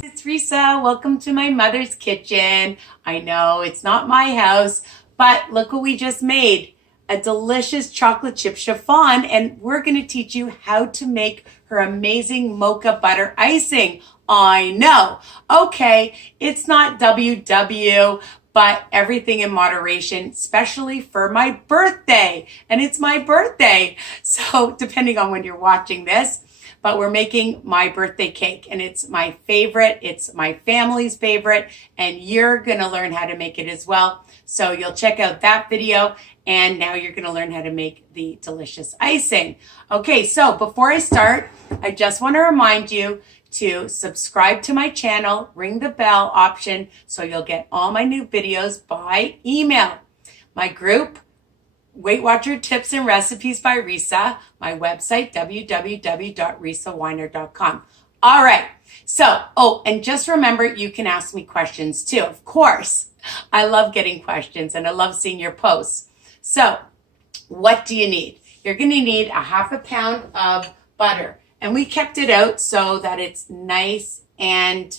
It's Risa. Welcome to my mother's kitchen. I know it's not my house, but look what we just made. A delicious chocolate chip chiffon, and we're going to teach you how to make her amazing mocha butter icing. I know. Okay, it's not WW, but everything in moderation, especially for my birthday. And it's my birthday. So depending on when you're watching this, but we're making my birthday cake and it's my favorite. It's my family's favorite and you're gonna learn how to make it as well. So you'll check out that video and now you're gonna learn how to make the delicious icing. Okay, so before I start, I just wanna remind you to subscribe to my channel, ring the bell option so you'll get all my new videos by email. My group, Weight Watcher Tips and Recipes by Risa, my website, www.risawiner.com. All right. So, and just remember, you can ask me questions too. Of course, I love getting questions and I love seeing your posts. So, what do you need? You're going to need a half a pound of butter. And we kept it out so that it's nice and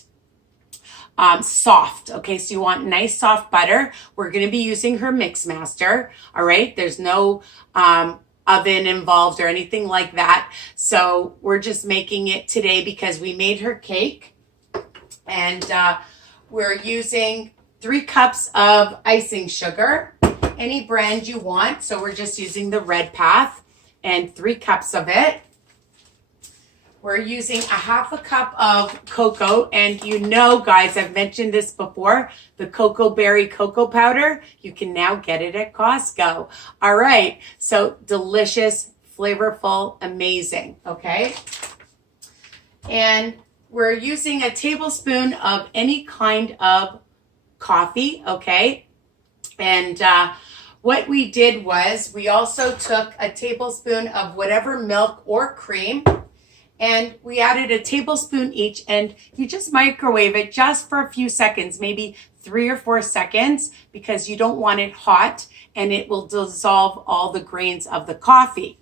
soft. Okay, so you want nice soft butter. We're going to be using her mix master. All right, there's no oven involved or anything like that. So we're just making it today because we made her cake, and we're using 3 cups of icing sugar, any brand you want. So we're just using the Red Path and 3 cups of it. We're using a half a cup of cocoa, and you know, guys, I've mentioned this before, the cocoa berry cocoa powder, you can now get it at Costco. All right, so delicious, flavorful, amazing, okay? And we're using a tablespoon of any kind of coffee, okay? And what we did was we also took a tablespoon of whatever milk or cream, and we added a tablespoon each, and you just microwave it just for a few seconds, maybe 3 or 4 seconds, because you don't want it hot and it will dissolve all the grains of the coffee.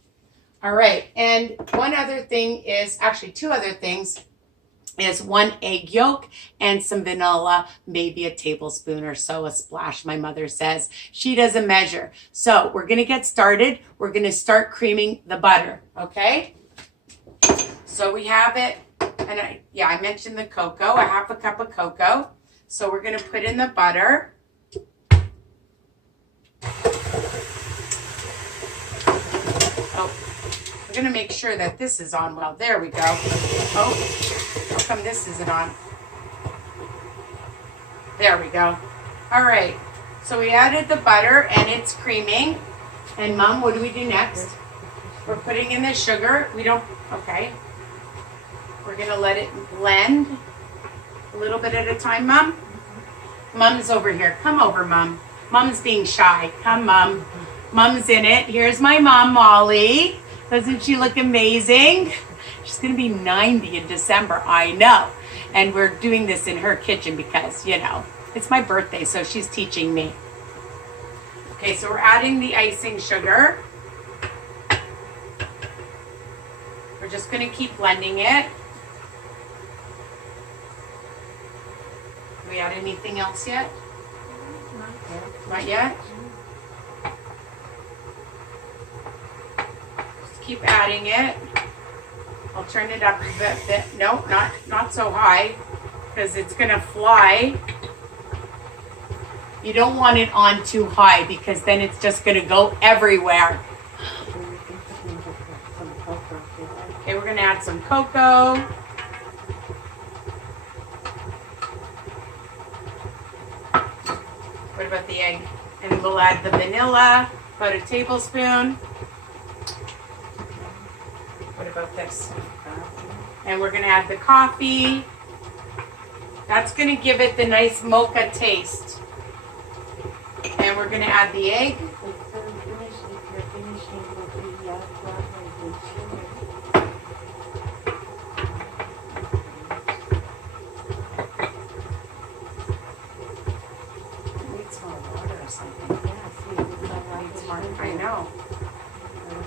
All right, and one other thing is, actually 2 other things, is 1 egg yolk and some vanilla, maybe a tablespoon or so, a splash, my mother says. She doesn't measure. So we're gonna get started. We're gonna start creaming the butter, okay? So we have it, and I mentioned the cocoa, a half a cup of cocoa. So we're going to put in the butter. Oh, we're going to make sure that this is on well. There we go. Oh, how come this isn't on? There we go. All right. So we added the butter and it's creaming. And Mom, what do we do next? We're putting in the sugar. Okay. We're going to let it blend a little bit at a time, Mom. Mom's over here. Come over, Mom. Mom's being shy. Come, Mom. Mom's in it. Here's my mom, Molly. Doesn't she look amazing? She's going to be 90 in December. I know. And we're doing this in her kitchen because, you know, it's my birthday, so she's teaching me. Okay, so we're adding the icing sugar. We're just going to keep blending it. Do we add anything else yet? Not yet. Just keep adding it. I'll turn it up a bit. No, not so high, because it's going to fly. You don't want it on too high because then it's just going to go everywhere. Okay, we're going to add some cocoa. What about the egg? And we'll add the vanilla, about a tablespoon. What about this? And we're going to add the coffee. That's going to give it the nice mocha taste. And we're going to add the egg. I know.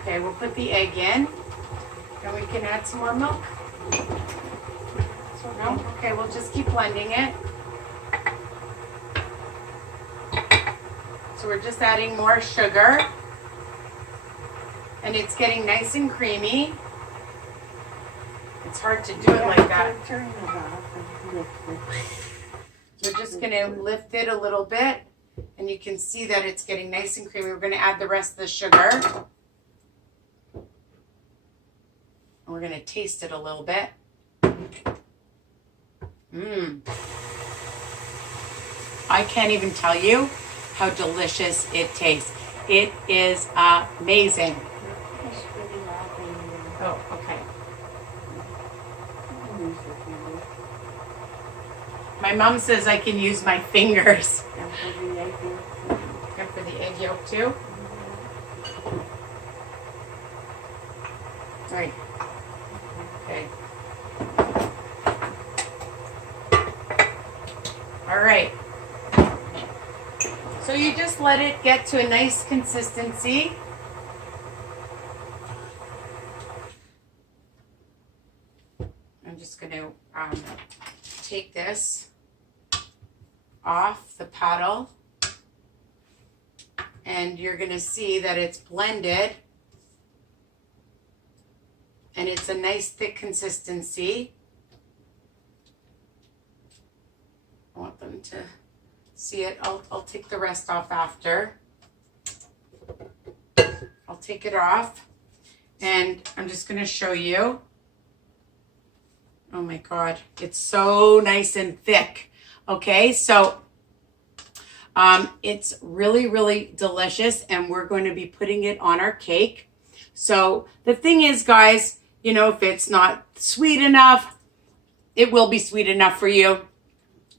Okay, we'll put the egg in. And we can add some more milk. No? Okay, we'll just keep blending it. So we're just adding more sugar. And it's getting nice and creamy. It's hard to do it like that. We're just going to lift it a little bit. And you can see that it's getting nice and creamy. We're going to add the rest of the sugar. And we're going to taste it a little bit. I can't even tell you how delicious it tastes. It is amazing. Oh, okay. My mom says I can use my fingers. And for the egg yolk too? Right. Okay. All right. So you just let it get to a nice consistency. I'm just going to take this off the paddle, and you're going to see that it's blended and it's a nice thick consistency. I want them to see it. I'll take the rest off after. I'll take it off, and I'm just going to show you. Oh my God, it's so nice and thick. Okay, so it's really, really delicious, and we're going to be putting it on our cake. So the thing is, guys, you know, if it's not sweet enough, it will be sweet enough for you.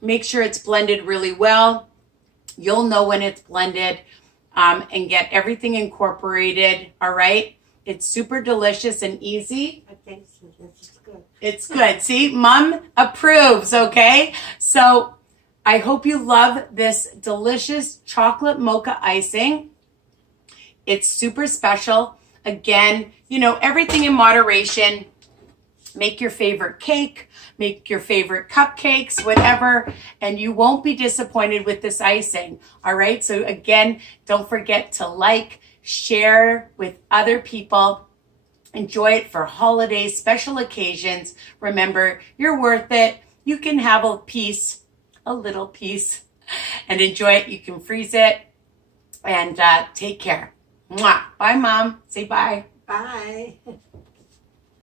Make sure it's blended really well. You'll know when it's blended, and get everything incorporated, all right? It's super delicious and easy. I think so. It's good. It's good. See, Mom approves, okay? So I hope you love this delicious chocolate mocha icing. It's super special. Again, you know, everything in moderation. Make your favorite cake, make your favorite cupcakes, whatever, and you won't be disappointed with this icing, all right? So again, don't forget to like, share with other people. Enjoy it for holidays, special occasions. Remember, you're worth it. You can have a piece, a little piece, and enjoy it. You can freeze it, and take care. Mwah. Bye, Mom. Say bye. Bye.